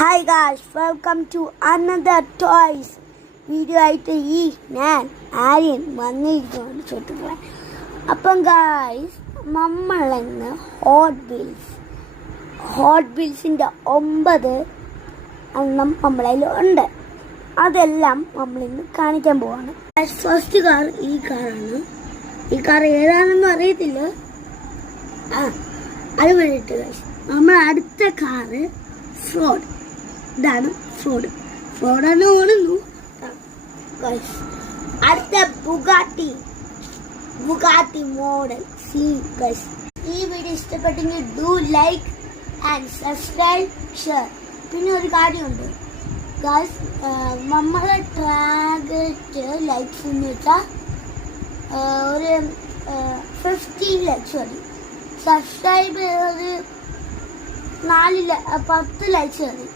Hi guys, welcome to another toys video ആയിട്ട് ഞാൻ ആര്യൻ വന്നിരിക്കുകയാണ് ചോദിക്കുന്നത്. അപ്പം ഗായ്സ് നമ്മളിന്ന് ഹോട്ട് വീൽസിൻ്റെ 9 എണ്ണം നമ്മളതിൽ ഉണ്ട്. അതെല്ലാം നമ്മളിന്ന് കാണിക്കാൻ പോവാണ്. ഫസ്റ്റ് കാർ ഈ കാറാണ്. ഈ കാർ ഏതാണെന്നും അറിയത്തില്ല. അത് വേണ്ടിയിട്ട് ഗായ്സ് നമ്മൾ അടുത്ത കാറ് ഫ്രോഡ്. ഇതാണ് ഫ്രോഡാണ് ഓടുന്നു. അടുത്ത ബുഗാട്ടി മോഡൽ സി. ഈ വീഡിയോ ഇഷ്ടപ്പെട്ടെങ്കിൽ do like and subscribe, share. പിന്നെ ഒരു കാര്യമുണ്ട് ഗൈസ്, നമ്മളെ ടാർഗറ്റ് ലൈക്സ് എന്ന് വെച്ചാൽ ഒരു 15 ലൈക്സ് മതി. സബ്സ്ക്രൈബ് ഒരു 10 ലൈക്സ് മതി.